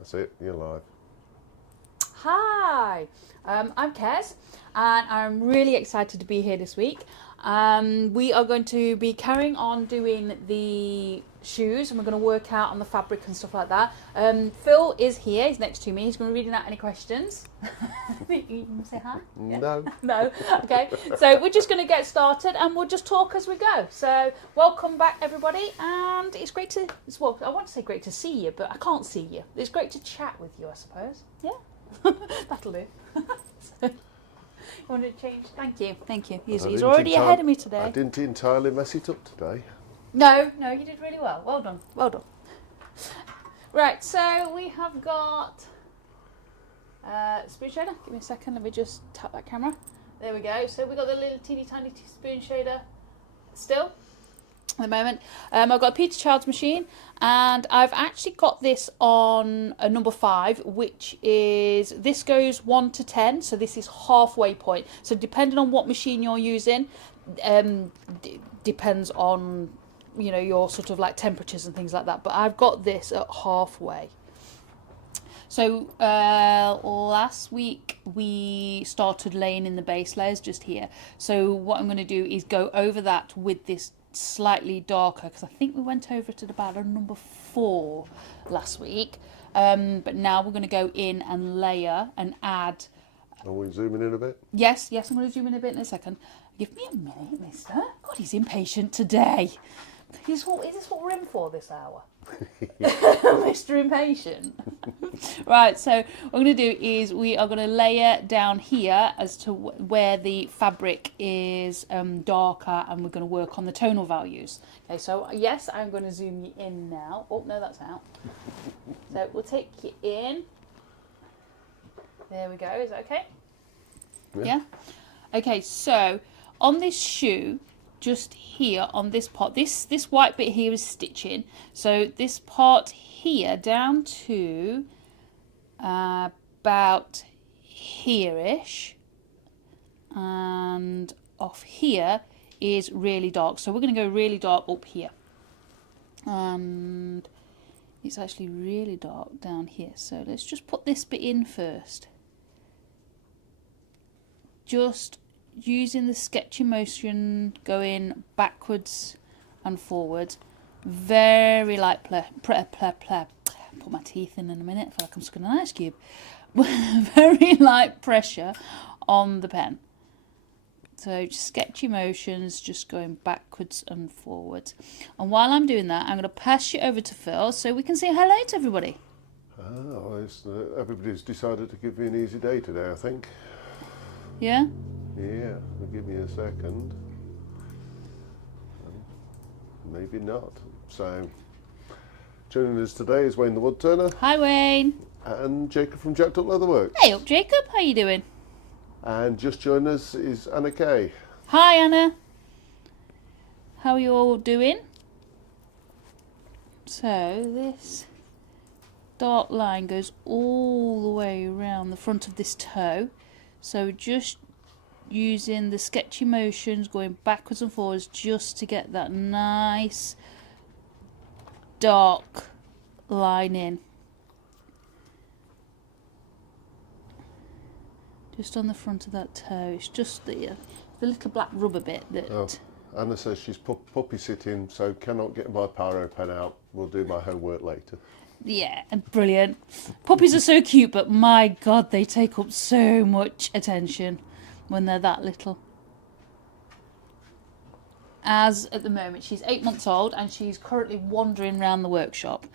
That's it, you're live. Hi, I'm Kez, and I'm really excited to be here this week. We are going to be carrying on doing the shoes, and we're going to work out on the fabric and stuff like that. Phil is here, he's next to me, he's going to be reading out any questions. You want to say hi? Yeah. No. No? Okay, so we're just going to get started and we'll just talk as we go. So, welcome back everybody, and it's great to, well, I want to say great to see you, but I can't see you. It's great to chat with you, I suppose. Yeah? That'll do. You want to change? Thank you. Thank you. He's already ahead of me today. I didn't entirely mess it up today. No, you did really well. Well done. Well done. Right, so we have got spoon shader. Give me a second. Let me just tap that camera. There we go. So we've got the little teeny tiny spoon shader still at the moment. I've got a Peter Child's machine, and I've actually got this on a number 5, which is, this goes 1 to 10, so this is halfway point. So depending on what machine you're using, depends on, you know, your sort of like temperatures and things like that. But I've got this at halfway. So last week we started laying in the base layers just here. So what I'm going to do is go over that with this slightly darker, because I think we went over it at about a number 4 last week. But now we're going to go in and layer and add. Are we zooming in a bit? Yes, I'm going to zoom in a bit in a second. Give me a minute, mister. God, he's impatient today. Is this what we're in for this hour? Mr. Impatient. Right, so what we're going to do is we are going to layer down here as to where the fabric is darker, and we're going to work on the tonal values. Okay, so yes, I'm going to zoom you in now. Oh, no, that's out. So we'll take you in. There we go. Is that okay? Yeah? Okay, so on this shoe, just here on this part, this white bit here is stitching. So this part here down to about here-ish, and off here is really dark. So we're going to go really dark up here, and it's actually really dark down here. So let's just put this bit in first. Just using the sketchy motion, going backwards and forwards. Very light put my teeth in a minute. I feel like I'm stuck in an ice cube. Very light pressure on the pen. So just sketchy motions, just going backwards and forwards. And while I'm doing that, I'm going to pass you over to Phil so we can say hello to everybody. Oh, everybody's decided to give me an easy day today, I think. Yeah? Yeah, give me a second. Maybe not. So, joining us today is Wayne the Woodturner. Hi, Wayne. And Jacob from Jacked Up Leatherworks. Hey up, Jacob. How you doing? And just joining us is Anna Kay. Hi, Anna. How are you all doing? So this dark line goes all the way around the front of this toe. So just using the sketchy motions, going backwards and forwards, just to get that nice dark line in. Just on the front of that toe. It's just the little black rubber bit that... Oh, Anna says she's puppy sitting, so cannot get my Pyro pen out. We'll do my homework later. Yeah, brilliant. Puppies are so cute, but my God, they take up so much attention when they're that little. As at the moment, she's 8 months old and she's currently wandering around the workshop.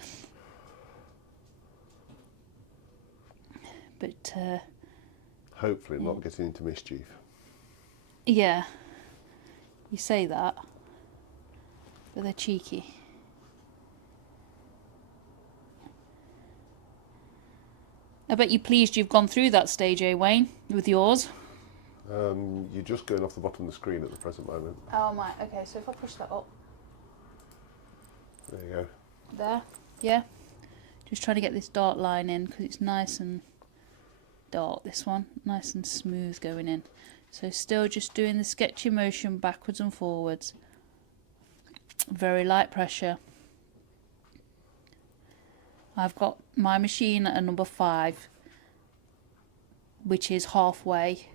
But hopefully not getting into mischief. Yeah, you say that, but they're cheeky. I bet you're pleased you've gone through that stage, eh, Wayne, with yours? You're just going off the bottom of the screen at the present moment. Oh my, okay, so if I push that up. There you go. There, yeah. Just trying to get this dark line in because it's nice and dark, this one. Nice and smooth going in. So still just doing the sketchy motion backwards and forwards. Very light pressure. I've got my machine at a number 5, which is halfway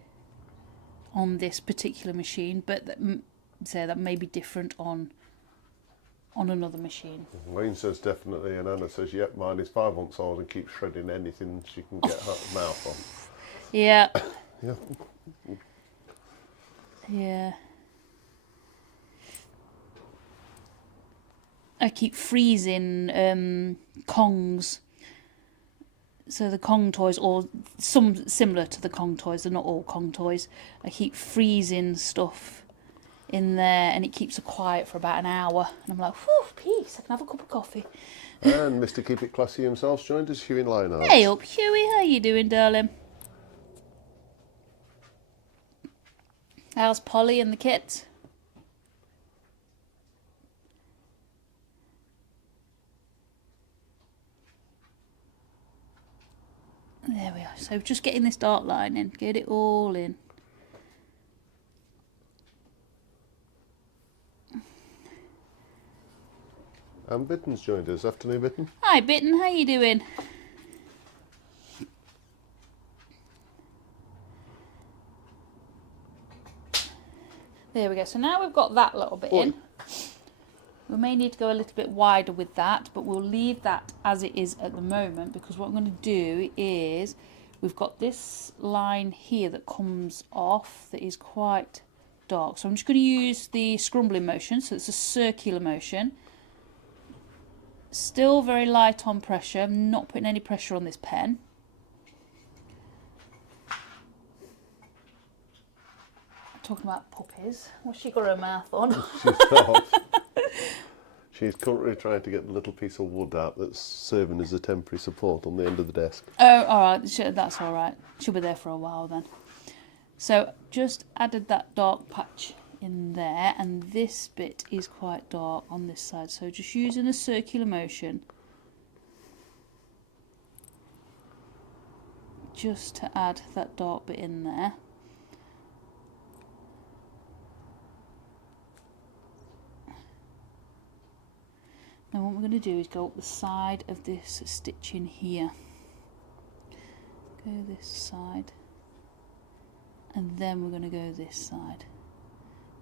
on this particular machine, but that may be different on another machine. Wayne says definitely, and Anna says, yep, mine is 5 months old and keeps shredding anything she can get her mouth on. Yeah. Yeah. Yeah. I keep freezing Kongs. So the Kong toys, or some similar to the Kong toys, they're not all Kong toys. I keep freezing stuff in there and it keeps her quiet for about an hour. And I'm like, whew, peace, I can have a cup of coffee. And Mr. Keep It Classy himself joined us, Huey Lionheart. Hey up, Huey, how you doing, darling? How's Polly and the kids? There we are. So just getting this dark line in, get it all in. And Bitten's joined us. Afternoon, Bitten. Hi, Bitten, how you doing? There we go. So now we've got that little bit in. We may need to go a little bit wider with that, but we'll leave that as it is at the moment, because what I'm going to do is we've got this line here that comes off that is quite dark. So I'm just going to use the scrumbling motion. So it's a circular motion. Still very light on pressure. I'm not putting any pressure on this pen. Talking about puppies. What's she got her mouth on? She's not. She's currently trying to get the little piece of wood out that's serving as a temporary support on the end of the desk. Oh, alright, that's alright. She'll be there for a while then. So, just added that dark patch in there, and this bit is quite dark on this side. So, just using a circular motion, just to add that dark bit in there. Now what we're going to do is go up the side of this stitch in here. Go this side. And then we're going to go this side.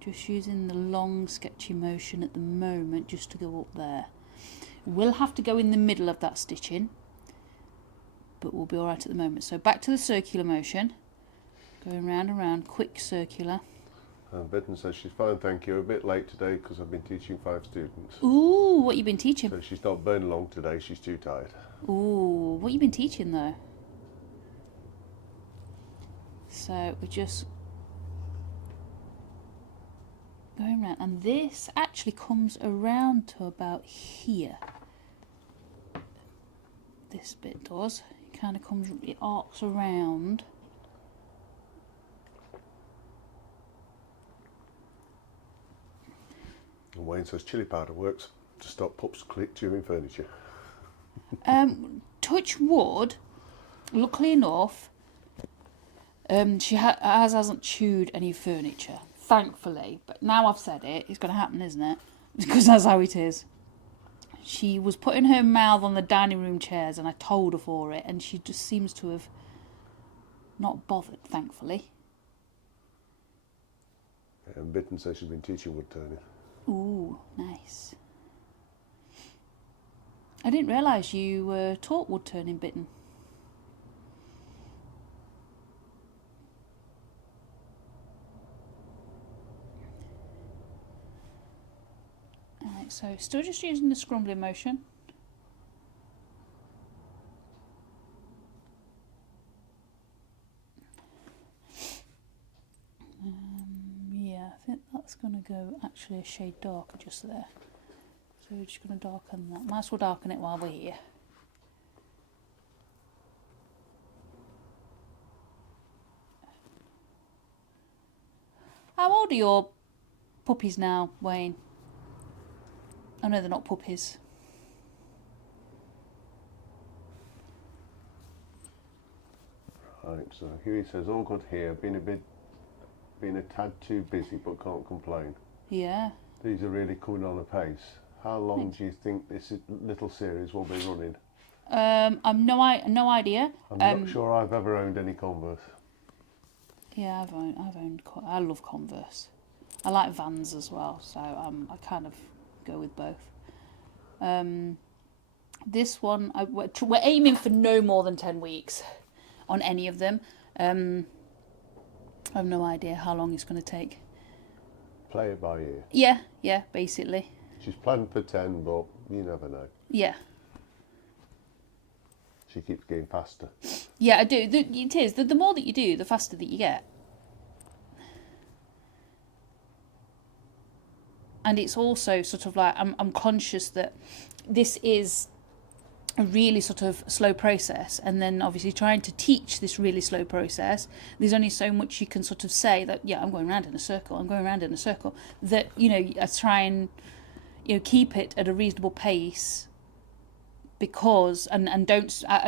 Just using the long sketchy motion at the moment just to go up there. We'll have to go in the middle of that stitching, but we'll be alright at the moment. So back to the circular motion. Going round and round, quick circular. And Bitten says she's fine, thank you. A bit late today because I've been teaching 5 students. Ooh, what you been teaching? So she's not burning long today, she's too tired. Ooh, what you been teaching though? So we're just going around, and this actually comes around to about here. This bit does. It kind of comes, it arcs around. And Wayne says chili powder works to stop pups chewing furniture. Touch wood, luckily enough, she hasn't chewed any furniture, thankfully. But now I've said it, it's going to happen, isn't it? Because that's how it is. She was putting her mouth on the dining room chairs and I told her for it, and she just seems to have not bothered, thankfully. And Bitten says she's been teaching wood turning. Ooh, nice. I didn't realise you taught wood turning, Bitten. Alright, so still just using the scrumbling motion. Yeah, I think that's going to go actually a shade darker just there. So we're just going to darken that. Might as well darken it while we're here. How old are your puppies now, Wayne? Oh no, they're not puppies. Right, so Huey says all good here. Been a tad too busy, but can't complain. Yeah. These are really coming on apace. How long do you think this little series will be running? I've no idea. I'm not sure I've ever owned any Converse. Yeah, I've owned. I love Converse. I like Vans as well, so I kind of go with both. This one, we're aiming for no more than 10 weeks on any of them. I have no idea how long it's going to take. Play it by ear. Yeah, basically. She's planned for 10, but you never know. Yeah. She keeps getting faster. Yeah, I do. It is. The more that you do, the faster that you get. And it's also sort of like, I'm conscious that this is a really sort of slow process, and then obviously trying to teach this really slow process, there's only so much you can sort of say that, yeah, I'm going around in a circle, that, I try and, keep it at a reasonable pace, because I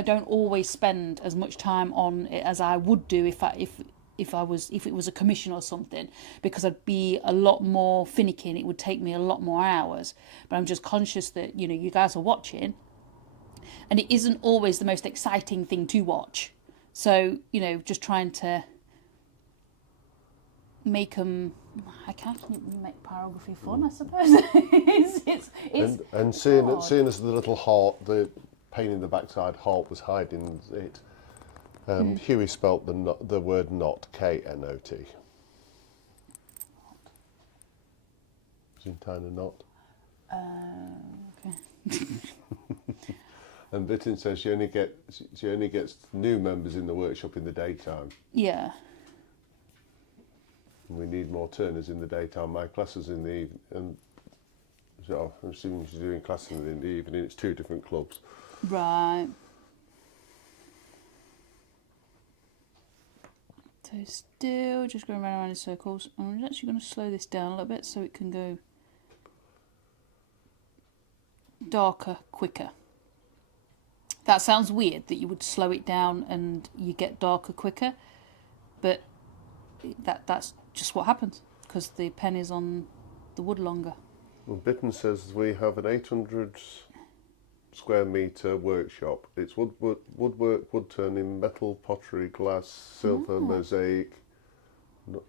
don't always spend as much time on it as I would do if it was a commission or something, because I'd be a lot more finicky and it would take me a lot more hours. But I'm just conscious that, you guys are watching, and it isn't always the most exciting thing to watch. So, just trying to make them... I can't make pyrography fun, I suppose. And seeing as the little heart, the pain in the backside heart was hiding it, Huey spelt the word not, K-N-O-T. Tiny knot. Okay. And Bitten says she only gets new members in the workshop in the daytime. Yeah. And we need more turners in the daytime. My class is in the evening, and so I'm assuming she's doing classes in the evening. It's 2 different clubs. Right. So still just going round and round in circles. I'm actually going to slow this down a little bit so it can go darker quicker. That sounds weird that you would slow it down and you get darker quicker, but that's just what happens because the pen is on the wood longer. Well, Bitten says we have an 800 square metre workshop. It's woodwork, wood turning, metal, pottery, glass, silver, mosaic. Not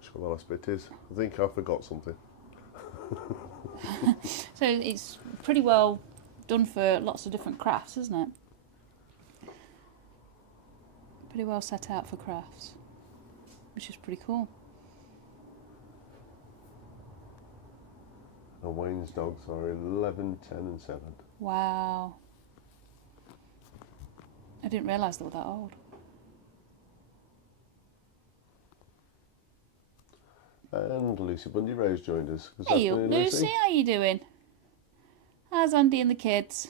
sure what the last bit is. I think I forgot something. So it's pretty well done for lots of different crafts, isn't it? Pretty well set out for crafts, which is pretty cool. And Wayne's dogs are 11, 10 and 7. Wow. I didn't realise they were that old. And Lucy Bundy Rose joined us. Hey, Lucy, how you doing? How's Andy and the kids?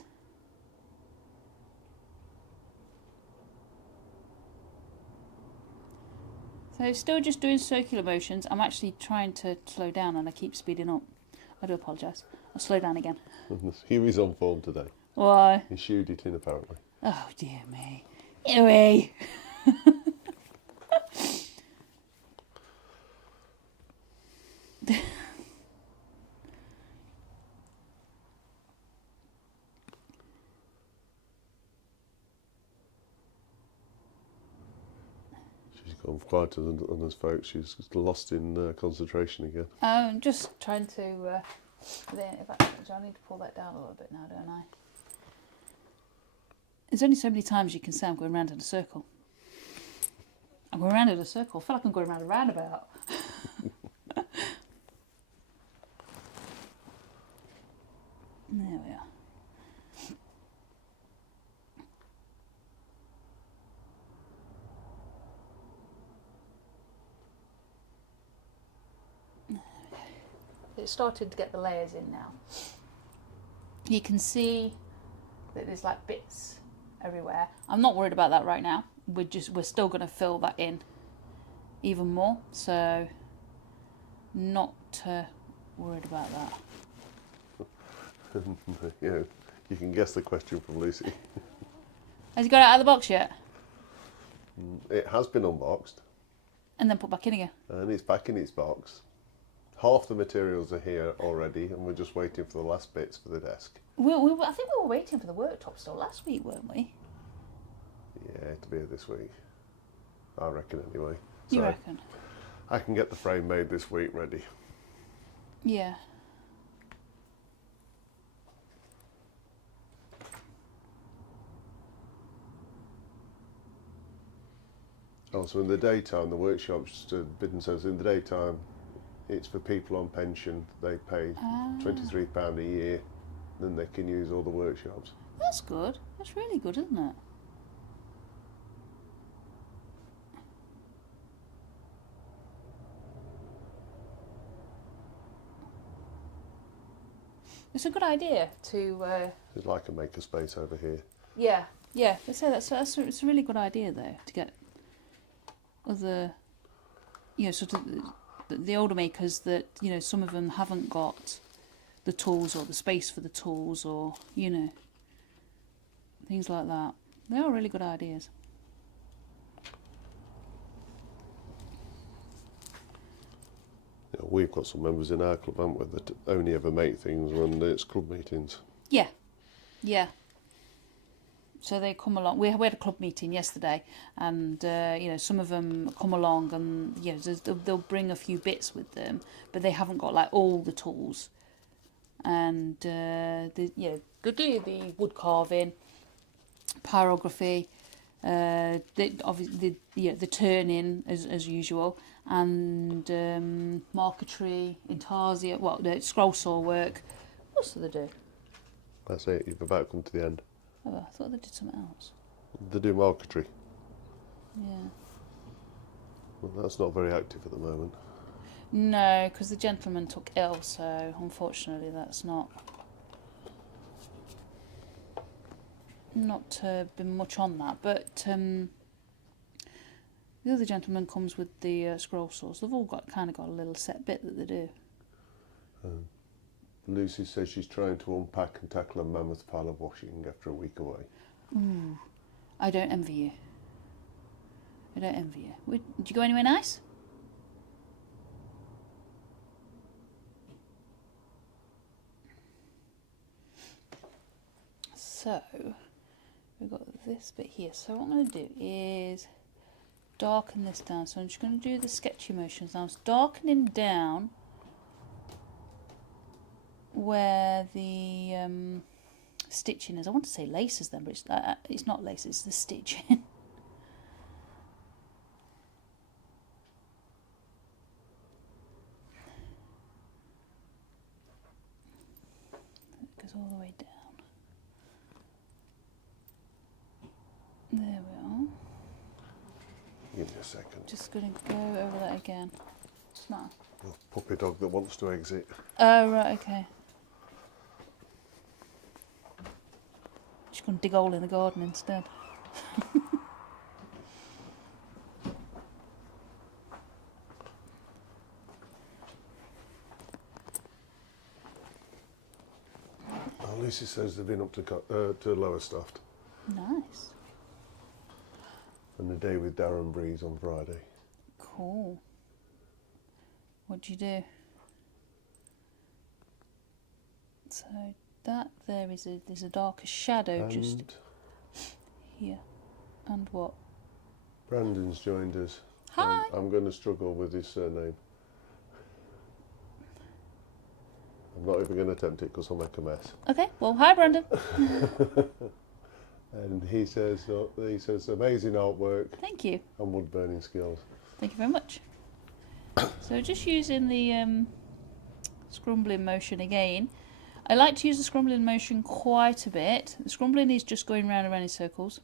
So still just doing circular motions. I'm actually trying to slow down and I keep speeding up. I do apologise. I'll slow down again. Huey's on form today. Why? He shooed it in apparently. Oh dear me. Huey! She's gone quieter than us folks. She's lost in concentration again. I'm just trying to... do I need to pull that down a little bit now, don't I? There's only so many times you can say I'm going round in a circle. I'm going round in a circle. I feel like I'm going round a roundabout. There we are. It's started to get the layers in now. You can see that there's like bits everywhere. I'm not worried about that right now. We're still going to fill that in even more. So not worried about that. Yeah, you can guess the question from Lucy. Has he got it out of the box yet? It has been unboxed. And then put back in again. And it's back in its box. Half the materials are here already and we're just waiting for the last bits for the desk. I think we were waiting for the worktop still last week, weren't we? Yeah, to be here this week. I reckon anyway. You reckon? I can get the frame made this week ready. Yeah. Also, in the daytime, the workshops, Bidden says, in the daytime, it's for people on pension. They pay £23 a year, then they can use all the workshops. That's good. That's really good, isn't it? It's a good idea to. It's like a maker space over here. Yeah, yeah. They say it's a really good idea though to get other, sort of the older makers that some of them haven't got the tools or the space for the tools or things like that. They are really good ideas. We've got some members in our club, haven't we, that only ever make things when it's club meetings. Yeah, yeah. So they come along. We had a club meeting yesterday, and some of them come along, and they'll bring a few bits with them, but they haven't got like all the tools. And they do the wood carving, pyrography, the turning as usual, and marquetry, intarsia, the scroll saw work. What else do they do? That's it, you've about come to the end. Oh, I thought they did something else. They do marquetry. Yeah. Well, that's not very active at the moment. No, because the gentleman took ill, so unfortunately that's not been much on that. But the other gentleman comes with the scroll saws. They've all got a little set bit that they do. Lucy says she's trying to unpack and tackle a mammoth pile of washing after a week away. Ooh, I don't envy you. I don't envy you. Did you go anywhere nice? So, we've got this bit here. So what I'm going to do is darken this down. So I'm just going to do the sketchy motions. Now it's darkening down where the stitching is. I want to say laces then, but it's not laces, it's the stitching. It goes all the way down. There we are. Give me a second. Just going to go over that again. Smart. A puppy dog that wants to exit. Oh, right, okay. Just going to dig a hole in the garden instead. Oh, Lucy says they've been up to Lowestoft. Nice. And a day with Darren Breeze on Friday. Cool. What do you do? So that there is there's a darker shadow just here. And what? Brandon's joined us. Hi. I'm going to struggle with his surname. I'm not even going to attempt it because I'll make a mess. Okay. Well, hi, Brandon. And he says amazing artwork. Thank you. And wood burning skills. Thank you very much. So just using the scrumbling motion again. I like to use the scrumbling motion quite a bit. The scrumbling is just going round and round in circles.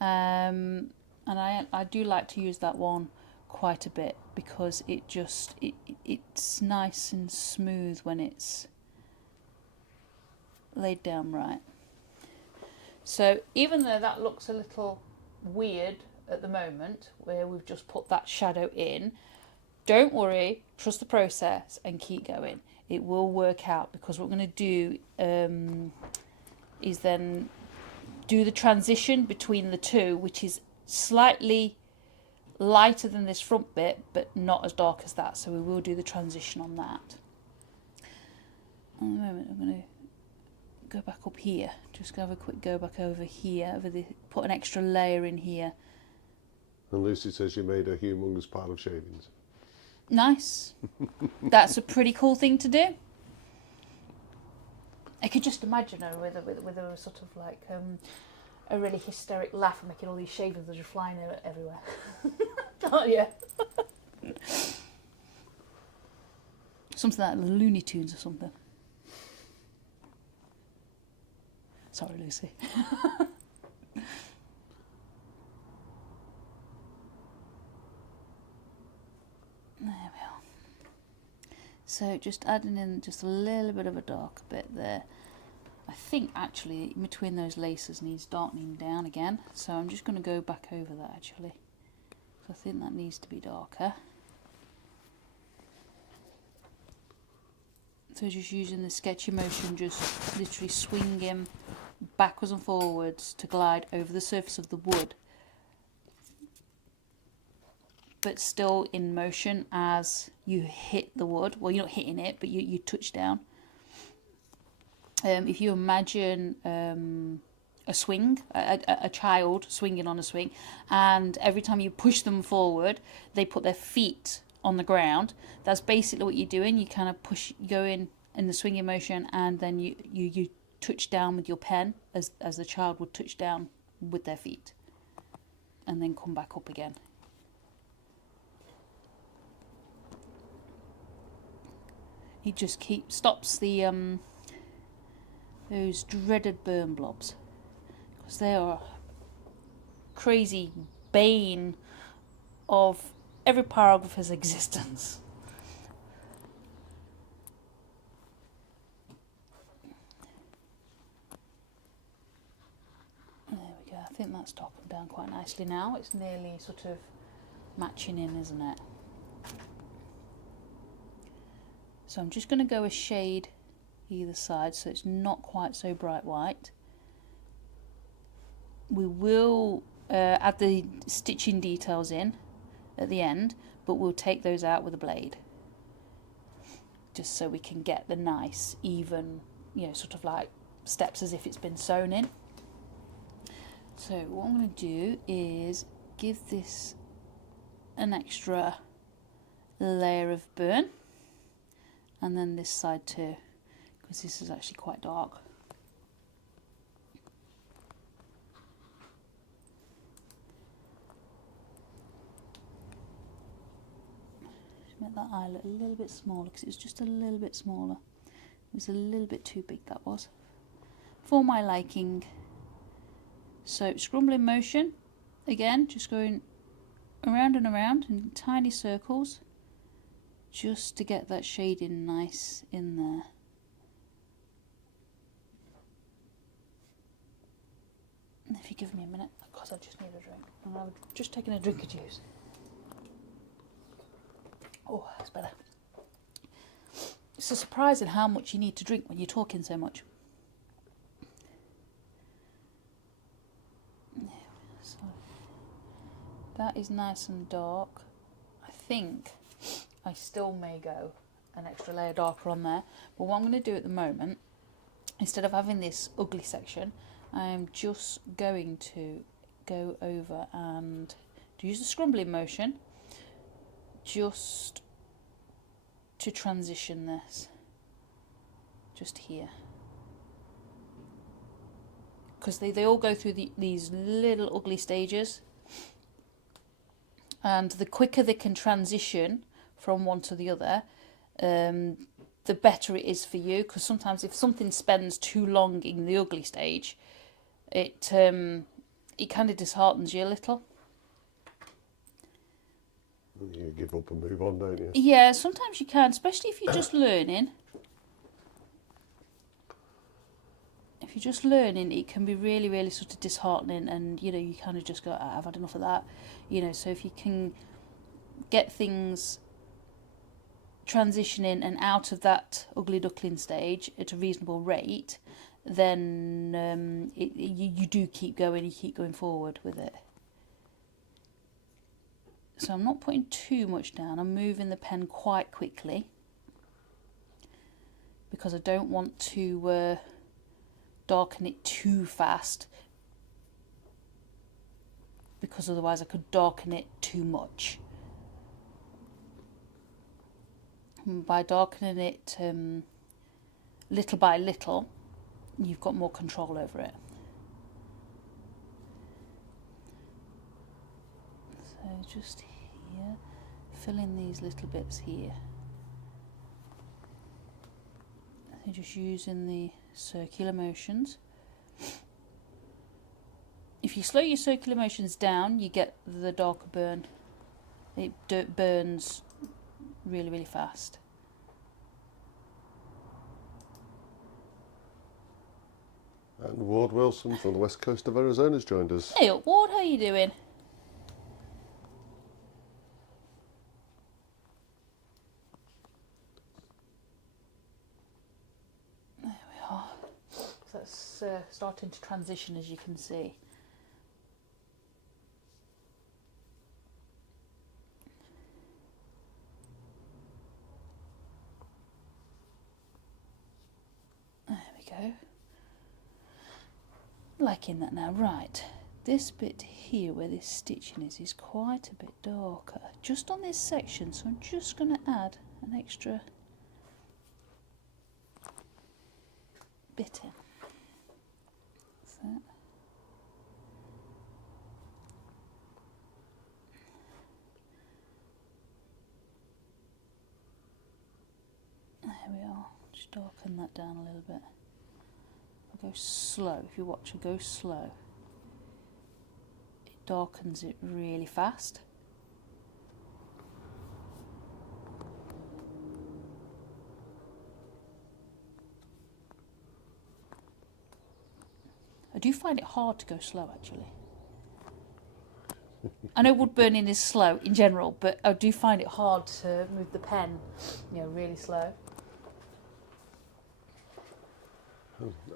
And I do like to use that one quite a bit because it's nice and smooth when it's laid down right. So even though that looks a little weird at the moment, where we've just put that shadow in, don't worry, trust the process and keep going. It will work out, because what we're going to do is then do the transition between the two, which is slightly lighter than this front bit, but not as dark as that. So we will do the transition on that. At the moment, I'm going to go back up here. Just have a quick go back over here. Put an extra layer in here. And Lucy says you made a humongous pile of shavings. Nice. That's a pretty cool thing to do. I could just imagine her with a sort of like a really hysteric laugh and making all these shavings that are just flying everywhere. Can't you? Something like Looney Tunes or something. Sorry, Lucy. There we are. So just adding in just a little bit of a darker bit there. I think actually between those laces needs darkening down again. So I'm just going to go back over that actually. So I think that needs to be darker. So just using the sketchy motion, just literally swinging backwards and forwards to glide over the surface of the wood, but still in motion as you hit the wood. Well, you're not hitting it, but you touch down. If you imagine a swing, a child swinging on a swing, and every time you push them forward, they put their feet on the ground. That's basically what you're doing. You kind of go in the swinging motion, and then you touch down with your pen as the child would touch down with their feet, and then come back up again. It just stops the those dreaded burn blobs, because they are crazy bane of every pyrographer's existence. There we go. I think that's topping down quite nicely now. It's nearly sort of matching in, isn't it? So I'm just going to go a shade either side so it's not quite so bright white. We will add the stitching details in at the end, but we'll take those out with a blade, just so we can get the nice even, sort of like steps as if it's been sewn in. So what I'm going to do is give this an extra layer of burn, and then this side too, because this is actually quite dark. Make that eyelet a little bit smaller, because it was just a little bit smaller. It was a little bit too big, that was, for my liking. So scrumbling motion, again, just going around and around in tiny circles, just to get that shading nice in there. And if you give me a minute, because I just need a drink. And I'm just taking a drink of juice. Oh, that's better. It's so surprising how much you need to drink when you're talking so much. So that is nice and dark. I think I still may go an extra layer darker on there, but what I'm going to do at the moment, instead of having this ugly section, I'm just going to go over and use the scrumbling motion just to transition this just here, because they all go through these little ugly stages, and the quicker they can transition from one to the other, the better it is for you, because sometimes if something spends too long in the ugly stage, it kind of disheartens you a little. You give up and move on, don't you? Yeah, sometimes you can, especially if you're just learning. If you're just learning, it can be really, really sort of disheartening, and you kind of just go, I've had enough of that. So if you can get things transitioning and out of that ugly duckling stage at a reasonable rate, then you do keep going, you keep going forward with it. So I'm not putting too much down, I'm moving the pen quite quickly, because I don't want to darken it too fast, because otherwise I could darken it too much. And by darkening it little by little, you've got more control over it. So just here, fill in these little bits here. So just using the circular motions. If you slow your circular motions down, you get the darker burn. It burns really, really fast. And Ward Wilson from the west coast of Arizona's joined us. Hey up, Ward, how are you doing? There we are. So that's starting to transition, as you can see. There we go. Liking that now. Right, this bit here where this stitching is quite a bit darker, just on this section, so I'm just going to add an extra bit in. So there we are, just darken that down a little bit. Go slow. If you watch it go slow, it darkens it really fast. I do find it hard to go slow, actually. I know wood burning is slow in general, but I do find it hard to move the pen, really slow.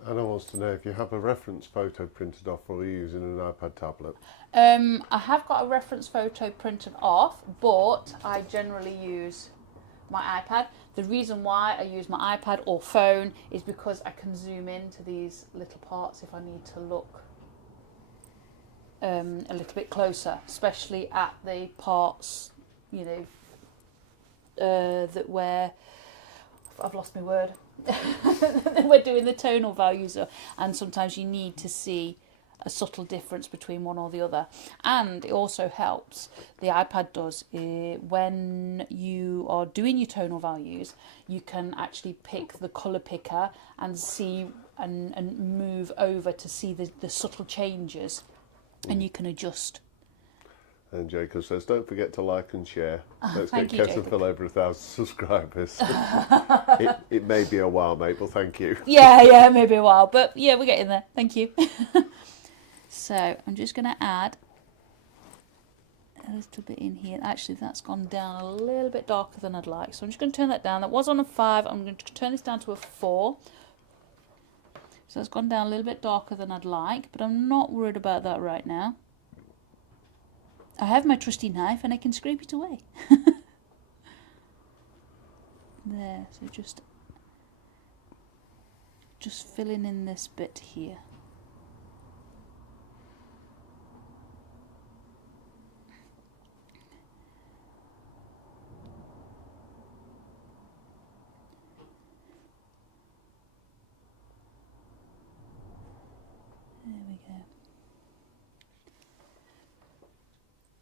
Anna wants to know if you have a reference photo printed off or you're using an iPad tablet. I have got a reference photo printed off, but I generally use my iPad. The reason why I use my iPad or phone is because I can zoom into these little parts if I need to look a little bit closer, especially at the parts, that where I've lost my word. We're doing the tonal values, and sometimes you need to see a subtle difference between one or the other. And it also helps, the iPad does, when you are doing your tonal values, you can actually pick the colour picker and see and move over to see the subtle changes, and you can adjust. And Jacob says, don't forget to like and share. Let's get thank you, Kez Jacob. and Phil over 1,000 subscribers. it may be a while, mate, but thank you. Yeah, maybe a while, but yeah, we're getting there. Thank you. So I'm just going to add a little bit in here. Actually, that's gone down a little bit darker than I'd like, so I'm just going to turn that down. That was on a 5. I'm going to turn this down to a 4. So it's gone down a little bit darker than I'd like, but I'm not worried about that right now. I have my trusty knife and I can scrape it away. There, so just filling in this bit here. There we go.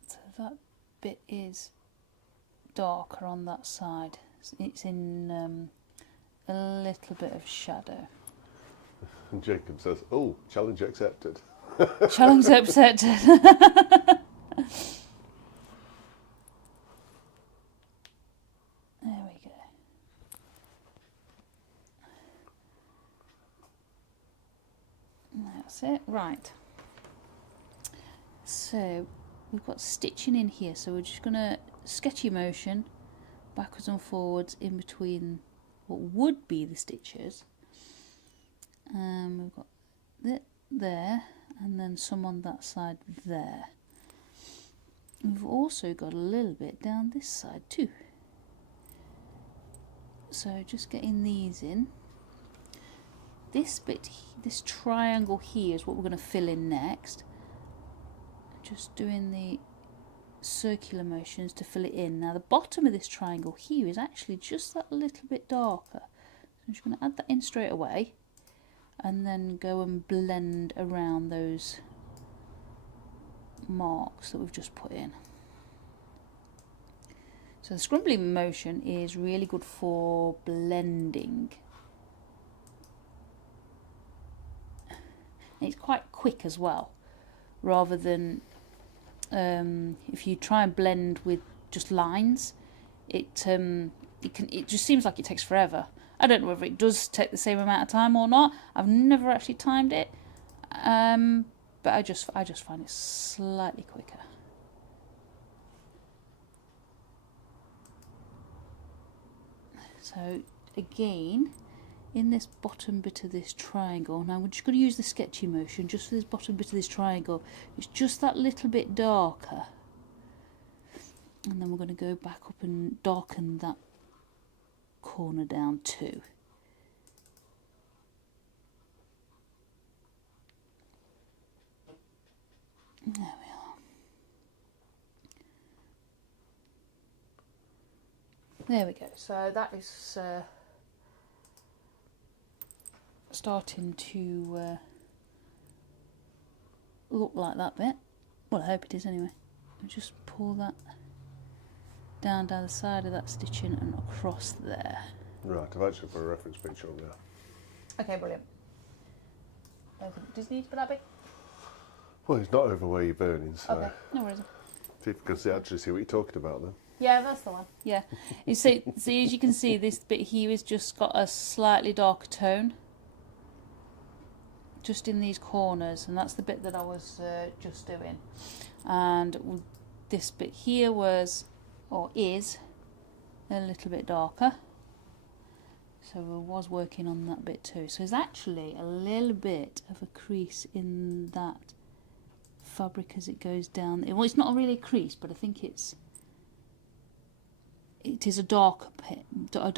So that bit is darker on that side. It's in a little bit of shadow. And Jacob says, oh, challenge accepted. Challenge accepted. There we go. That's it. Right. So we've got stitching in here, so we're just going to sketchy motion backwards and forwards in between what would be the stitches. We've got that there, and then some on that side there. We've also got a little bit down this side too. So just getting these in. this bit, this triangle here is what we're going to fill in next. Just doing the circular motions to fill it in. Now the bottom of this triangle here is actually just that little bit darker. So I'm just going to add that in straight away and then go and blend around those marks that we've just put in. So the scrumbling motion is really good for blending. And it's quite quick as well, rather than if you try and blend with just lines, it just seems like it takes forever. I don't know whether it does take the same amount of time or not. I've never actually timed it, but I just find it slightly quicker. So again, in this bottom bit of this triangle, now we're just going to use the sketchy motion just for this bottom bit of this triangle. It's just that little bit darker, and then we're going to go back up and darken that corner down too. There we are. There we go. So that is starting to look like that bit. Well, I hope it is anyway. I'll just pull that down the side of that stitching and across there. Right, I've actually put a reference picture on there. Okay, brilliant. Does it need to be that big? Well, it's not over where you're burning, so Okay, no worries. see if you can actually see what you're talking about then. Yeah, that's the one. Yeah. You see, as you can see, this bit here has just got a slightly darker tone, just in these corners, and that's the bit that I was just doing. And this bit here was, or is, a little bit darker. So I was working on that bit too. So there's actually a little bit of a crease in that fabric as it goes down. Well, it's not really a crease, but I think it is a darker bit, a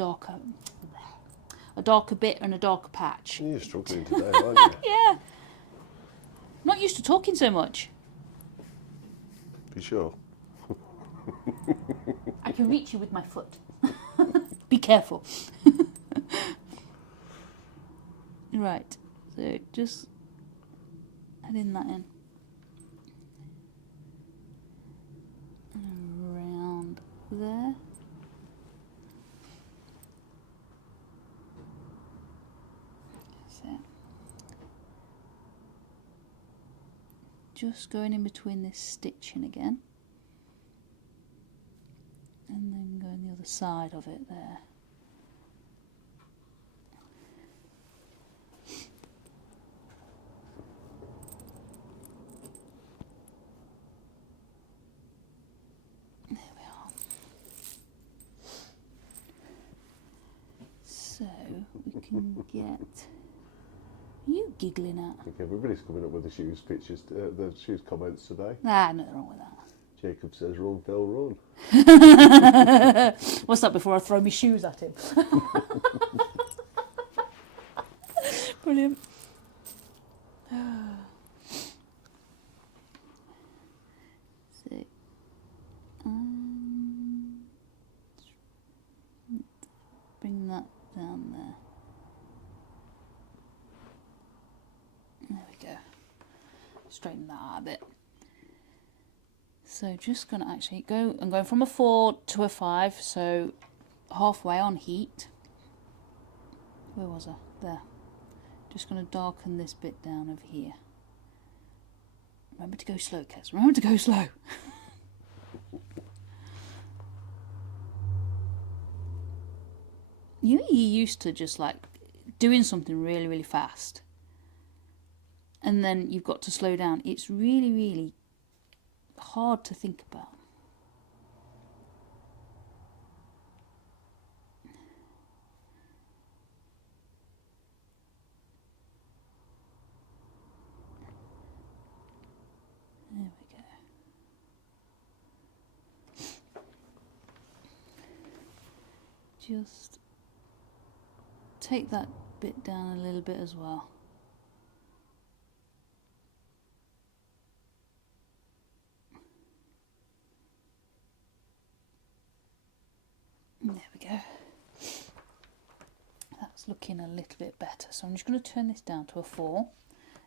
darker bit and a darker patch. You're struggling today, aren't you? Yeah. Not used to talking so much. Be sure. I can reach you with my foot. Be careful. Right, so just adding that in. Around there. That's it. Just going in between this stitching again. And then going the other side of it there. There we are. So we can get. Are you giggling at? I think everybody's coming up with the shoes pictures, the shoes comments today. Ah, nothing wrong with that. Jacob says, "Run, Phil, run." What's that? Before I throw my shoes at him. Brilliant. So, bring that down there. There we go. Straighten that out a bit. So just going to actually go, I'm going from a 4 to a 5, so halfway on heat. Where was I? There. Just going to darken this bit down over here. Remember to go slow, Kez. Remember to go slow. You're used to just like doing something really, really fast. And then you've got to slow down. It's really, really hard to think about. There we go. Just take that bit down a little bit as well. There we go. That's looking a little bit better. So I'm just going to turn this down to a 4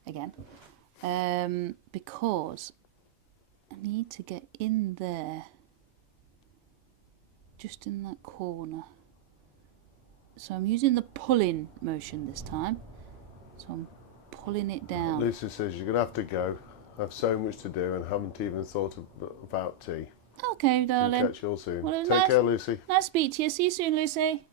again, because I need to get in there, just in that corner. So I'm using the pulling motion this time. So I'm pulling it down. Lucy says you're going to have to go. I have so much to do and haven't even thought about tea. Okay, darling. I'll catch you all soon. Well, it was Take nice, care, Lucy. Nice to speak to you. See you soon, Lucy.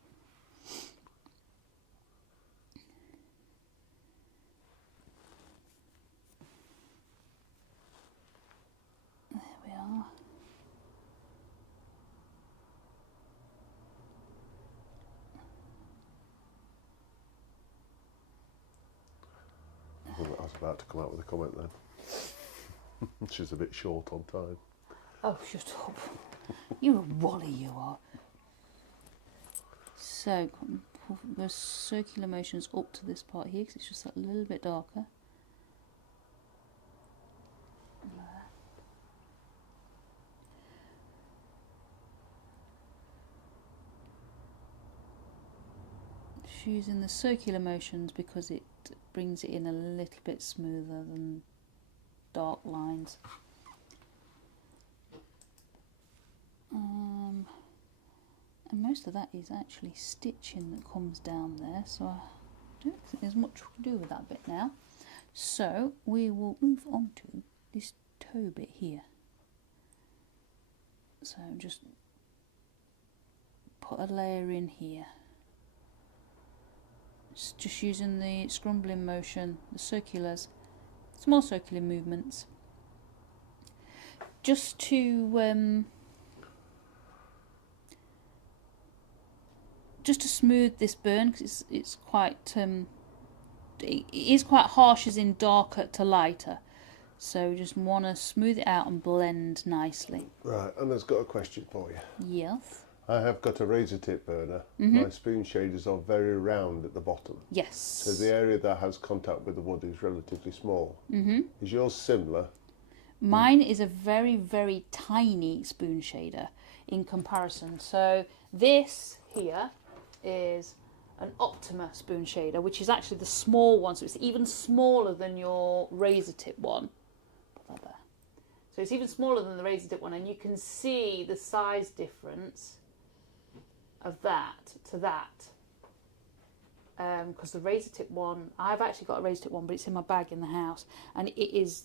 There we are. I was about to come out with a comment then. She's a bit short on time. Oh, shut up. You're a wally, you are. So, pull those circular motions up to this part here, because it's just a little bit darker. Just using the circular motions because it brings it in a little bit smoother than dark lines. And most of that is actually stitching that comes down there, so I don't think there's much we can do with that bit now. So we will move on to this toe bit here. So just put a layer in here. Just using the scrumbling motion, the circulars, small circular movements, just to smooth this burn, because it's quite it is quite harsh, as in darker to lighter. So we just want to smooth it out and blend nicely. Right, and I've got a question for you. Yes. I have got a razor tip burner. My spoon shaders are very round at the bottom. Yes. So the area that has contact with the wood is relatively small. Is yours similar? Mine is a very, very tiny spoon shader in comparison. So this here is an Optima spoon shader, which is actually the small one. So it's even smaller than your razor tip one. Put that there. So it's even smaller than the razor tip one, and you can see the size difference of that to that. Because the razor tip one, I've actually got a razor tip one, but it's in my bag in the house, and it is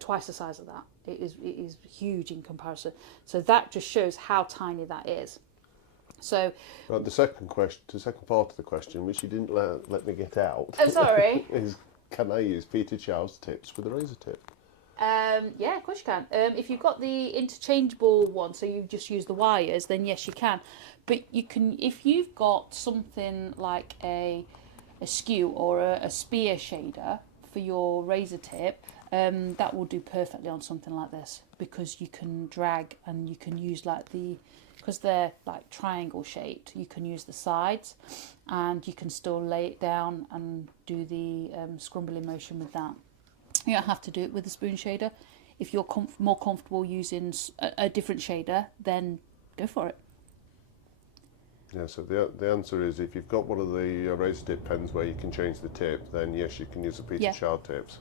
twice the size of that. It is huge in comparison. So that just shows how tiny that is. So right, the second part of the question, which you didn't let me get out. Oh, sorry. is, can I use Peter Chow's tips with a razor tip? Yeah, of course you can. If you've got the interchangeable one, so you just use the wires, then yes, you can. But you can, if you've got something like a skew or a spear shader for your razor tip, that will do perfectly on something like this, because you can drag and you can use because they're like triangle shaped, you can use the sides, and you can still lay it down and do the scrumbling motion with that. You don't have to do it with a spoon shader. If you're more comfortable using a different shader, then go for it. Yeah, so the answer is, if you've got one of the razor tip pens where you can change the tip, then yes, you can use the Peter Chow tips.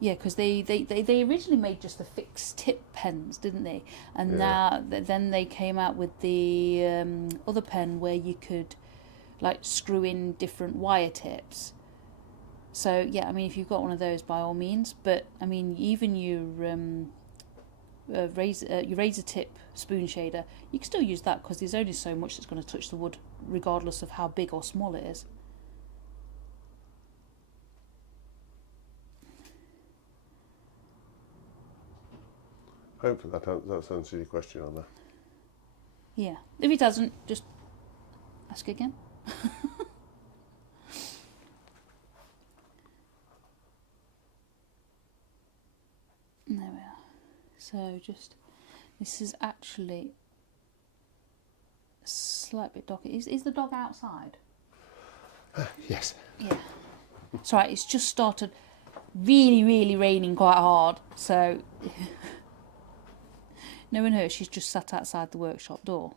Yeah, because they originally made just the fixed tip pens, didn't they? And now then they came out with the other pen where you could like screw in different wire tips. So yeah, I mean, if you've got one of those, by all means. But I mean, even your razor tip spoon shader, you can still use that, because there's only so much that's going to touch the wood, regardless of how big or small it is. Hopefully that's answered your question on that. Yeah. If it doesn't, just ask again. There we are. So this is actually a slight bit darker. Is the dog outside? Yes. Yeah. It's alright, it's just started really, really raining quite hard, so knowing her, she's just sat outside the workshop door.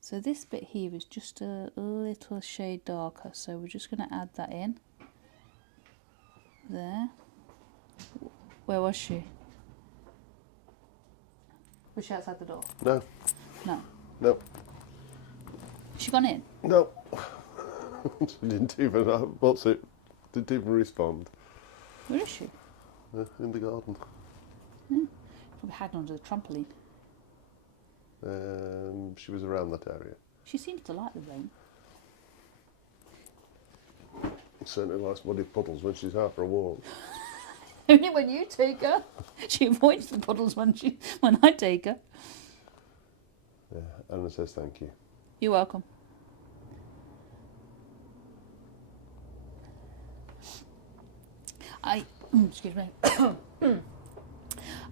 So this bit here is just a little shade darker, so we're just going to add that in. There. Where was she? Was she outside the door? No. No. No. Has she gone in? No. She didn't even. What's it? Didn't even respond. Where is she? In the garden. Probably hiding under the trampoline. She was around that area. She seems to like the rain. Certainly likes muddy puddles when she's out for a walk. Only when you take her. She avoids the puddles when I take her. Yeah, Anna says thank you. You're welcome. Excuse me.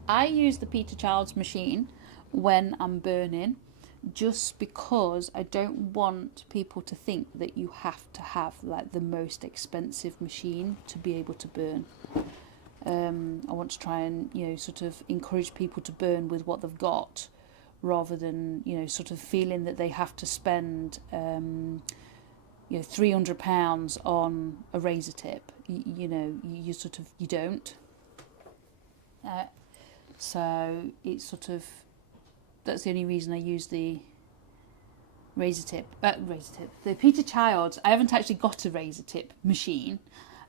I use the Peter Childs machine when I'm burning, just because I don't want people to think that you have to have like the most expensive machine to be able to burn. I want to try and, sort of encourage people to burn with what they've got, rather than, sort of feeling that they have to spend, £300 on a razor tip. You don't. So it's sort of, that's the only reason I use the razor tip. The Peter Childs. I haven't actually got a razor tip machine.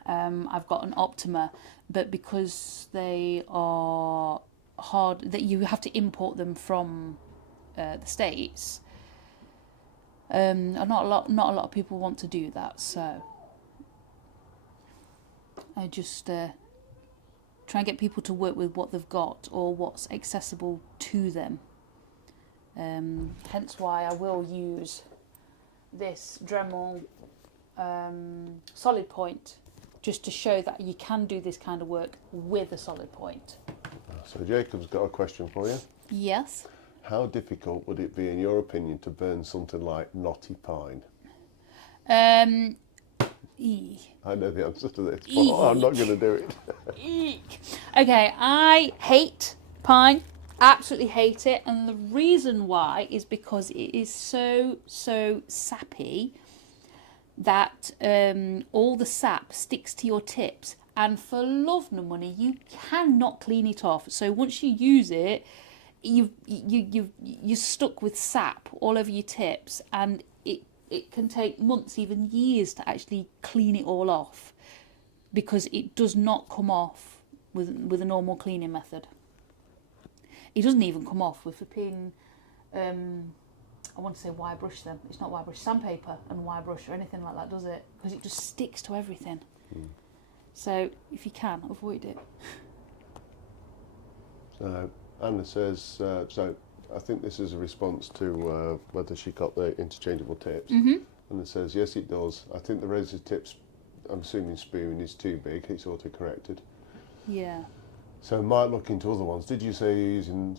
I've got an Optima, but because they are hard, that you have to import them from the States. Not a lot of people want to do that, so I just try and get people to work with what they've got or what's accessible to them. Hence why I will use this Dremel solid point, just to show that you can do this kind of work with a solid point. So Jacob's got a question for you. Yes. How difficult would it be, in your opinion, to burn something like knotty pine? I know the answer to this, but I'm not going to do it. Okay, I hate pine. Absolutely hate it, and the reason why is because it is so sappy that all the sap sticks to your tips, and for love nor money you cannot clean it off. So once you use it, you're stuck with sap all over your tips, and it can take months, even years, to actually clean it all off, because it does not come off with a normal cleaning method. It doesn't even come off with flipping, I want to say wire brush them. It's not wire brush, sandpaper and wire brush or anything like that, does it? Because it just sticks to everything. So if you can, avoid it. So Anna says, so I think this is a response to whether she got the interchangeable tips. And it says, yes, it does. I think the razor tips, I'm assuming spoon, is too big. It's auto-corrected. Yeah. So might look into other ones. Did you say you're using,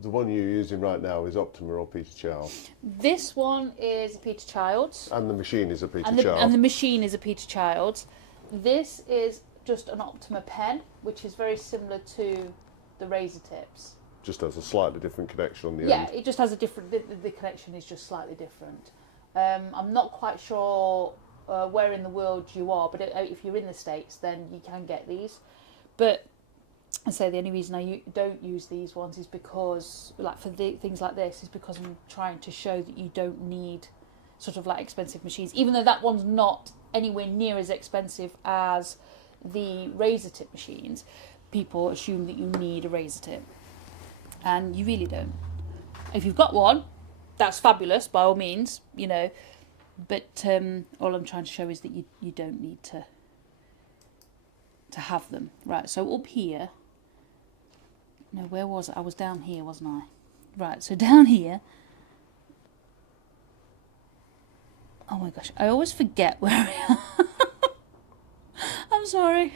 the one you're using right now is Optima or Peter Childs? This one is a Peter Childs. And the machine is a Peter And Childs. the machine is a Peter Childs. This is just an Optima pen, which is very similar to the razor tips. Just has a slightly different connection on the end. Yeah, it just has a different, the connection is just slightly different. I'm not quite sure where in the world you are, but if you're in the States, then you can get these. But I say the only reason I don't use these ones is because, like for things like this, is because I'm trying to show that you don't need sort of like expensive machines, even though that one's not anywhere near as expensive as the razor tip machines. People assume that you need a razor tip, and you really don't. If you've got one, that's fabulous, by all means, but all I'm trying to show is that you don't need to have them. Right, so up here, no, where was I? I was down here, wasn't I? Right, so down here, oh my gosh, I always forget where I am. I'm sorry.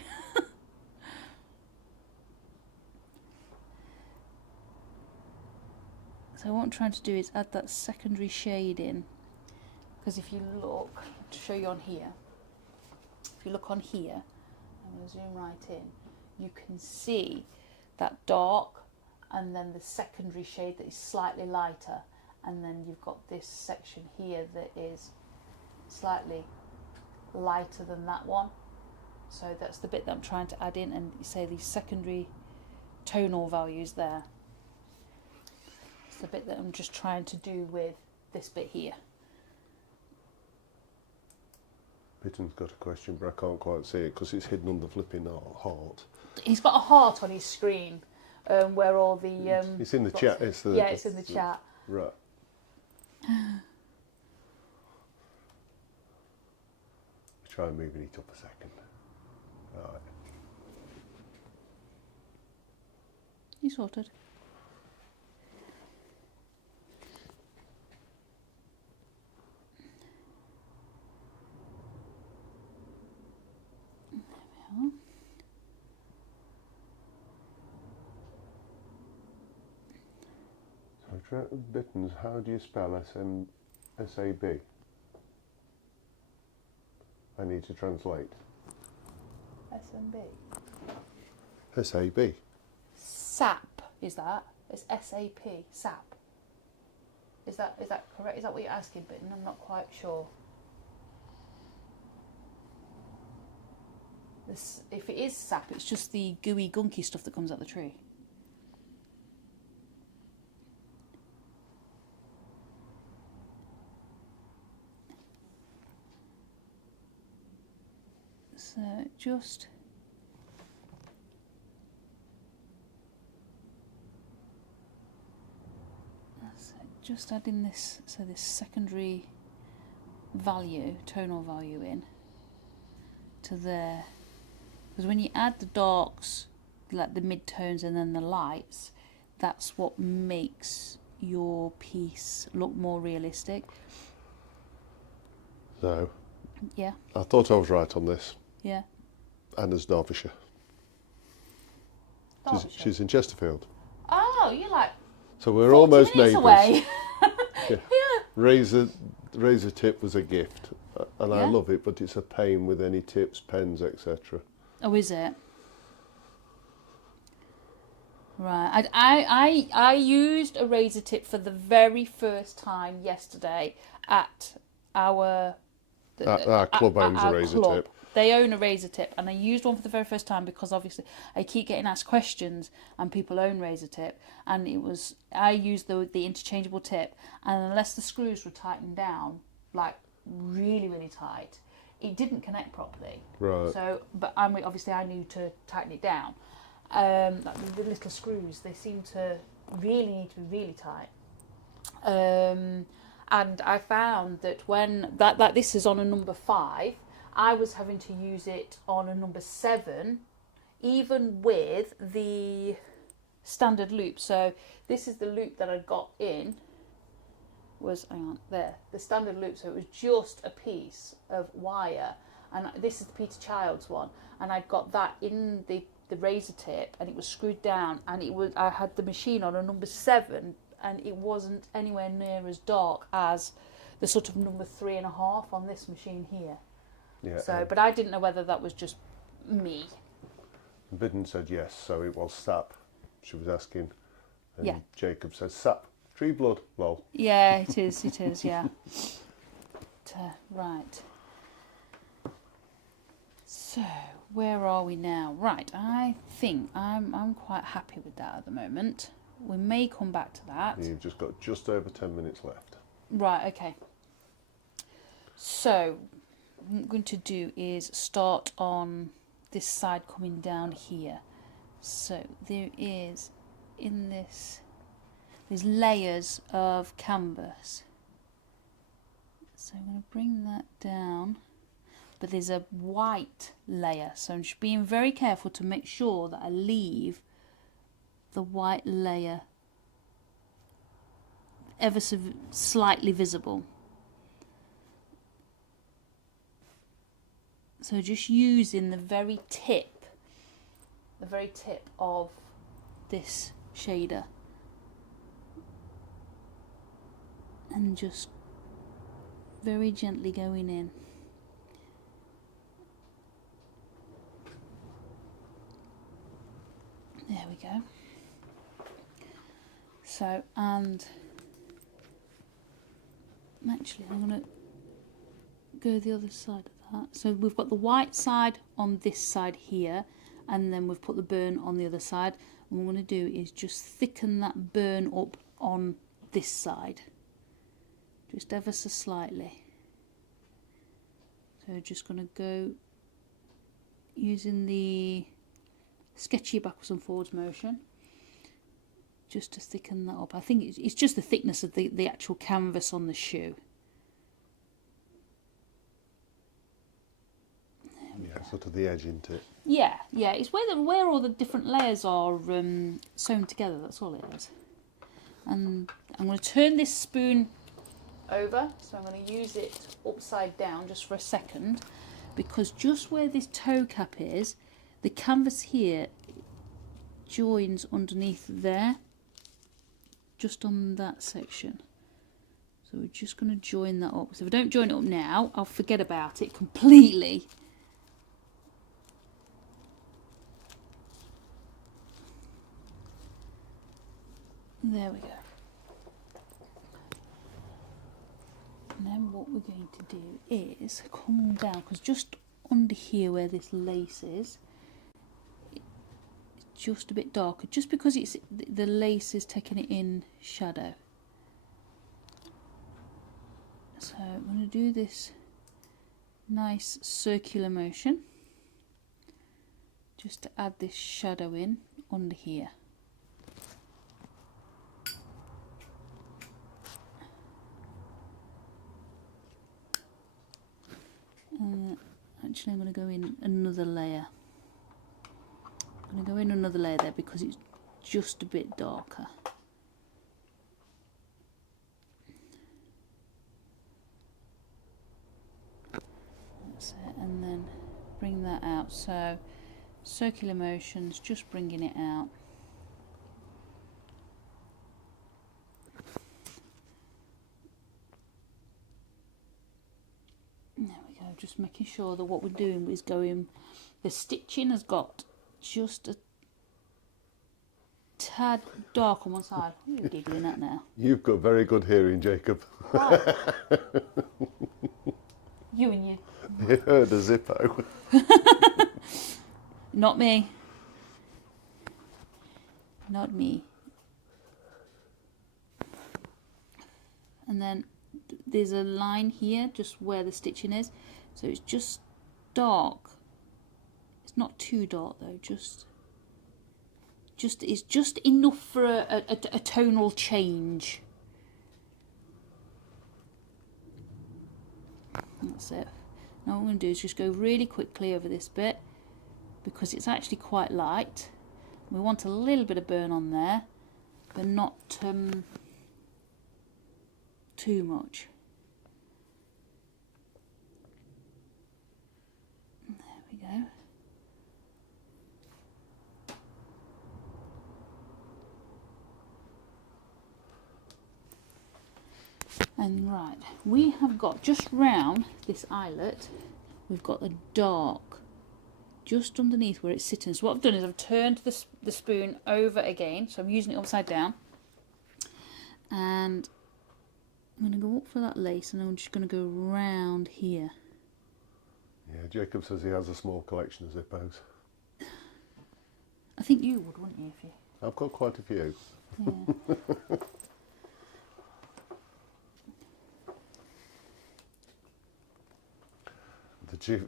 So what I'm trying to do is add that secondary shade in, because if you look, to show you on here, if you look on here, I'm going to zoom right in, you can see that dark and then the secondary shade that is slightly lighter, and then you've got this section here that is slightly lighter than that one. So that's the bit that I'm trying to add in, and say these secondary tonal values there. It's the bit that I'm just trying to do with this bit here. Bitten's got a question, but I can't quite see it because it's hidden under flipping heart. He's got a heart on his screen, where all the it's in the chat. It's the, yeah, it's in the chat. Right. Try moving it up a second. Right. You sorted. So, Bittens, how do you spell SAB? I need to translate. SMB. SAB. SAP is that? It's SAP. SAP. Is that correct? Is that what you're asking, Bitten? I'm not quite sure. This, if it is sap, it's just the gooey, gunky stuff that comes out the tree. So just adding this, so this secondary value, tonal value in to there. Because when you add the darks, like the mid-tones and then the lights, that's what makes your piece look more realistic. So, yeah. I thought I was right on this. Yeah. Anna's Derbyshire. She's in Chesterfield. Oh, you're like. So we're almost neighbours. Away. Yeah. Razor tip was a gift, and I love it, but it's a pain with any tips, pens, etc. Oh, is it? Right. I used a razor tip for the very first time yesterday at our club owns a razor tip. They own a razor tip, and I used one for the very first time because obviously I keep getting asked questions, and people own razor tip, and I used the interchangeable tip, and unless the screws were tightened down like really really tight, it didn't connect properly. Right. So, but obviously I knew to tighten it down. Like the little screws, they seem to really need to be really tight. And I found that when that this is on a number 5, I was having to use it on a number 7, even with the standard loop. So this is the loop that I got in. The standard loop. So it was just a piece of wire, and this is the Peter Childs one, and I got that in the razor tip, and it was screwed down, and I had the machine on a number 7, and it wasn't anywhere near as dark as the sort of number 3.5 on this machine here. Yeah. So, but I didn't know whether that was just me. Bidden said yes, so it was sap. She was asking, and yeah. Jacob says sap, tree blood, lol. Yeah, it is, yeah. Right. So, where are we now? Right, I think I'm quite happy with that at the moment. We may come back to that. You've just got just over 10 minutes left. Right, okay. So, what I'm going to do is start on this side coming down here. So, there's layers of canvas. So, I'm going to bring that down. But there's a white layer, so I'm just being very careful to make sure that I leave the white layer ever so slightly visible. So just using the very tip of this shader. and just very gently going in. There we go. So, and actually I'm going to go the other side of that. So we've got the white side on this side here, and then we've put the burn on the other side. And what we're going to do is just thicken that burn up on this side, just ever so slightly. So just going to go using the sketchy backwards and forwards motion just to thicken that up. I think it's just the thickness of the actual canvas on the shoe. Yeah, sort of the edge, isn't it? Yeah, it's where all the different layers are sewn together, that's all it is. And I'm going to turn this spoon over, so I'm going to use it upside down just for a second, because just where this toe cap is, the canvas here joins underneath there, just on that section. So we're just going to join that up. So if I don't join it up now, I'll forget about it completely. There we go. And then what we're going to do is come down, because just under here where this lace is, it's just a bit darker, just because it's the lace is taking it in shadow. So I'm going to do this nice circular motion just to add this shadow in under here. Actually, I'm going to go in another layer. I'm going to go in another layer there because it's just a bit darker. That's it, and then bring that out. So circular motions, just bringing it out. Just making sure that what we're doing is going, the stitching has got just a tad dark on one side. What are you giggling at now? You've got very good hearing, Jacob. Right. You and you. You heard a Zippo. Not me. Not me. And then there's a line here just where the stitching is. So it's just dark. It's not too dark though, it's just enough for a tonal change. That's it. Now what I'm going to do is just go really quickly over this bit, because it's actually quite light. We want a little bit of burn on there, but not too much. Go. And right, we have got just round this eyelet, we've got the dark just underneath where it's sitting. So what I've done is I've turned the spoon over again, so I'm using it upside down, and I'm going to go up for that lace, and I'm just going to go round here. Yeah, Jacob says he has a small collection of Zippos. I think you would, wouldn't you? If you... I've got quite a few. Yeah.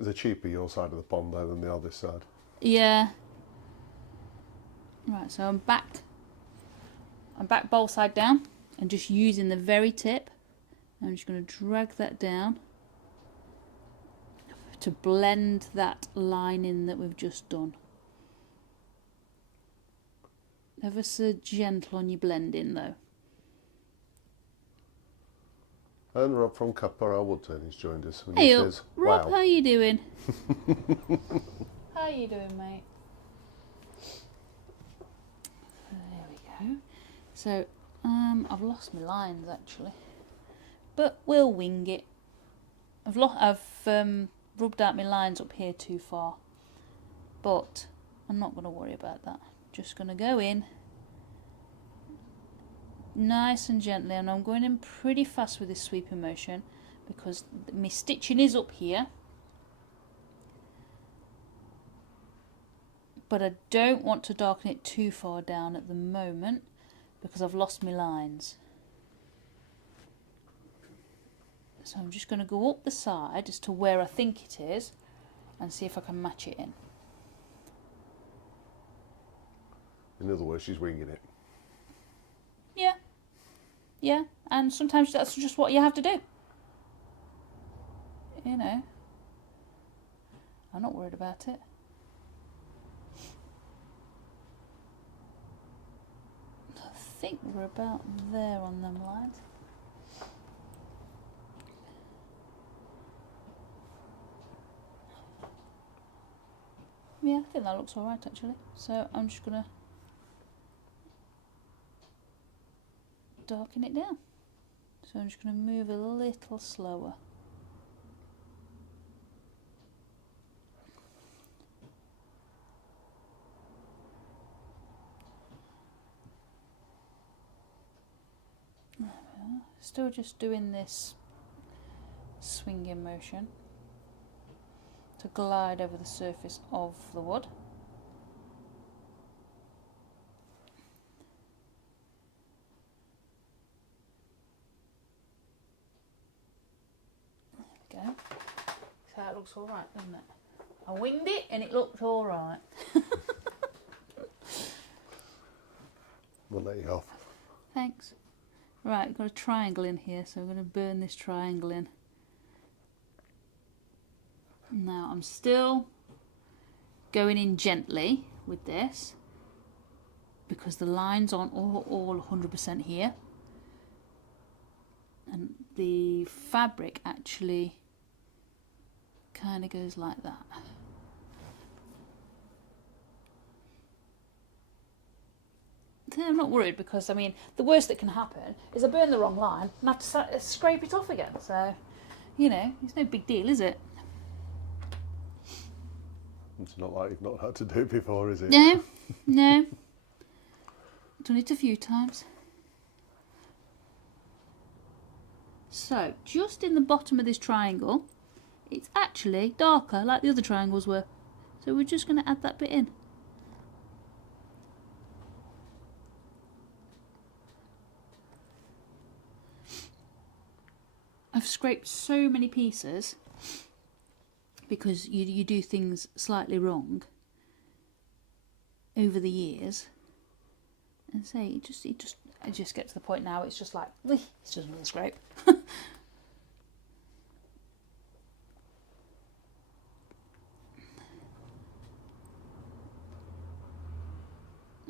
The cheaper your side of the pond though than the other side. Yeah. Right, so I'm back bowl side down, and just using the very tip, I'm just going to drag that down to blend that line in that we've just done. Ever so gentle on your blending though. And Rob from Kappa, our woodturn, has joined us. And Hey he up, says, Rob, wow. how you doing? How you doing, mate? There we go. So, I've lost my lines actually. but we'll wing it. I've rubbed out my lines up here too far, but I'm not going to worry about that. Just going to go in nice and gently, and I'm going in pretty fast with this sweeping motion because my stitching is up here, but I don't want to darken it too far down at the moment because I've lost my lines. So I'm just going to go up the side as to where I think it is and see if I can match it in. In other words, she's winging it. Yeah. Yeah, and sometimes that's just what you have to do. You know. I'm not worried about it. I think we're about there on them lines. Yeah, I think that looks alright actually. So I'm just going to darken it down. So I'm just going to move a little slower. There we are. Still just doing this swinging motion to glide over the surface of the wood. There we go. So it looks alright, doesn't it? I winged it and it looked alright. We'll let you off. Thanks. Right, I've got a triangle in here, so I'm going to burn this triangle in. Now I'm still going in gently with this because the lines aren't all 100% here, and the fabric actually kind of goes like that. So I'm not worried because, I mean, the worst that can happen is I burn the wrong line and have to scrape it off again. So, you know, it's no big deal, is it? It's not like you've not had to do it before, is it? No, no. Done it a few times. So, just in the bottom of this triangle, it's actually darker, like the other triangles were. So we're just going to add that bit in. I've scraped so many pieces because you do things slightly wrong over the years, and say I just get to the point now it's just like it's just another scrape.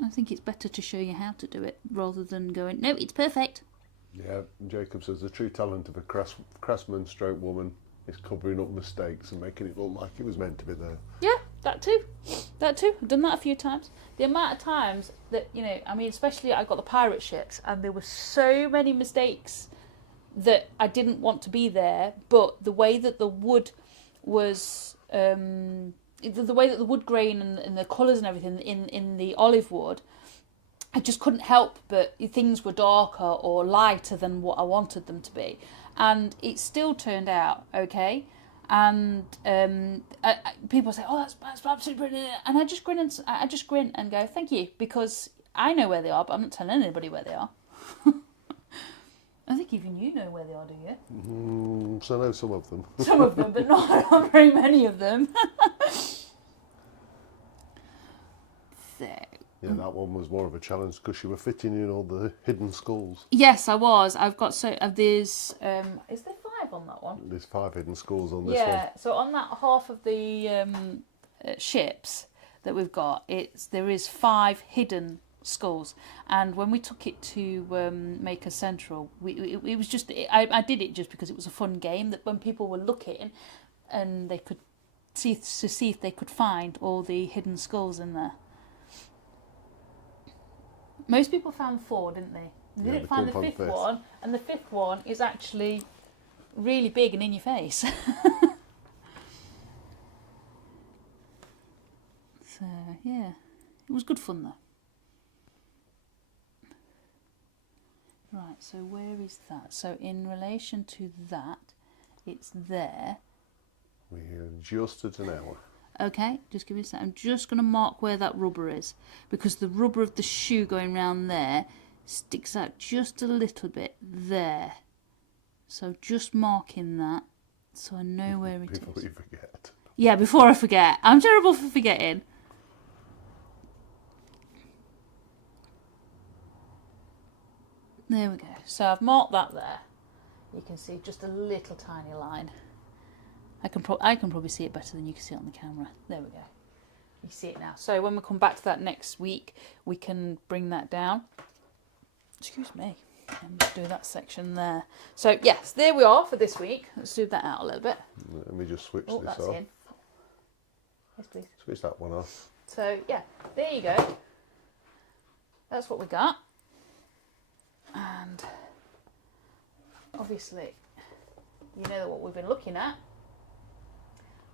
I think it's better to show you how to do it rather than going, no, it's perfect. Yeah, Jacob says the true talent of a craftsman stroke woman is covering up mistakes and making it look like it was meant to be there. Yeah, that too. That too. I've done that a few times. The amount of times that, you know, I mean, especially I got the pirate ships and there were so many mistakes that I didn't want to be there, but the way that the wood was, the way that the wood grain and the colours and everything in the olive wood, I just couldn't help but things were darker or lighter than what I wanted them to be. And it still turned out okay. And people say, "Oh, that's absolutely brilliant," and I just grin and go, "Thank you," because I know where they are, but I'm not telling anybody where they are. I think even you know where they are, do you? So I know some of them. Some of them, but not very many of them. There. Yeah, that one was more of a challenge because you were fitting in all the hidden skulls. Yes, I was. I've got there's is there 5 on that one? There's 5 hidden skulls on this one. Yeah, so on that half of the ships that we've got, there is 5 hidden skulls. And when we took it to Maker Central, it was just I did it just because it was a fun game that when people were looking, and they could see if they could find all the hidden skulls in there. Most people found 4, didn't they? They didn't find the 5th one, and the 5th one is actually really big and in your face. So yeah, it was good fun though. Right, so where is that? So in relation to that, it's there. We're just at an hour. Okay, just give me a sec. I'm just going to mark where that rubber is, because the rubber of the shoe going round there sticks out just a little bit there. So just marking that so I know where it is. Before you forget. Yeah, before I forget. I'm terrible for forgetting. There we go. So I've marked that there. You can see just a little tiny line. I can probably see it better than you can see it on the camera. There we go. You see it now. So when we come back to that next week, we can bring that down. Excuse me. And do that section there. So yes, there we are for this week. Let's zoom that out a little bit. Let me just switch Oh, this that's off. in. Yes, please. Switch that one off. So yeah, there you go. That's what we got. And obviously, you know what we've been looking at.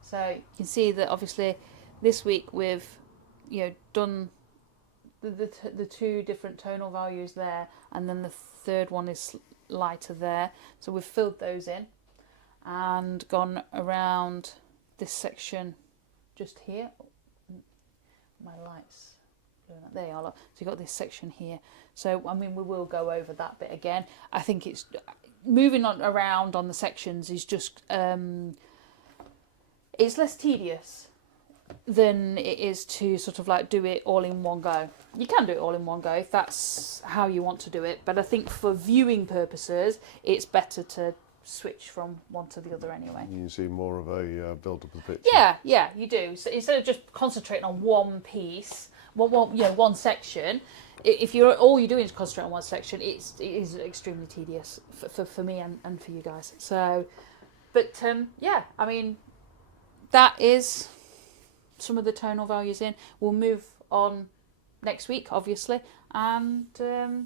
So you can see that obviously this week we've done the two different tonal values there, and then the third one is lighter there. So we've filled those in and gone around this section just here. My lights. There you are. So you've got this section here. So I mean, we will go over that bit again. I think it's moving on around on the sections is just it's less tedious than it is to sort of like do it all in one go. You can do it all in one go if that's how you want to do it, but I think for viewing purposes it's better to switch from one to the other anyway. You see more of a build up of the picture. Yeah, you do. So instead of just concentrating on one piece, one section, if all you're doing is concentrate on one section, it is extremely tedious for me and for you guys. So, but yeah, I mean, that is some of the tonal values in. We'll move on next week, obviously. And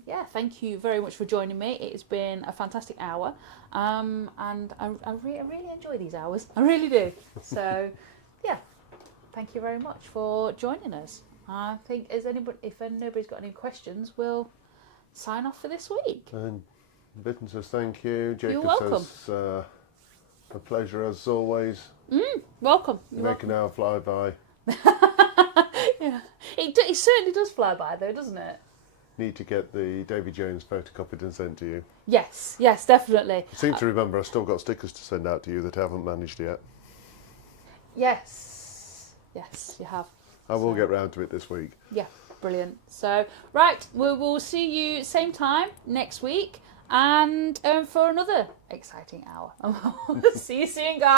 yeah, thank you very much for joining me. It's been a fantastic hour. And I really enjoy these hours. I really do. So, yeah, thank you very much for joining us. I think if nobody's got any questions, we'll sign off for this week. And Bitten says thank you. Jacob You're welcome. says a pleasure as always. Welcome. Making our fly by. Yeah, it certainly does fly by though, doesn't it? Need to get the Davy Jones photocopied and sent to you. Yes, definitely. I seem to remember I've still got stickers to send out to you that I haven't managed yet. Yes, you have. I will get round to it this week. Yeah, brilliant. So, right, we'll see you same time next week and for another exciting hour. See you soon, guys.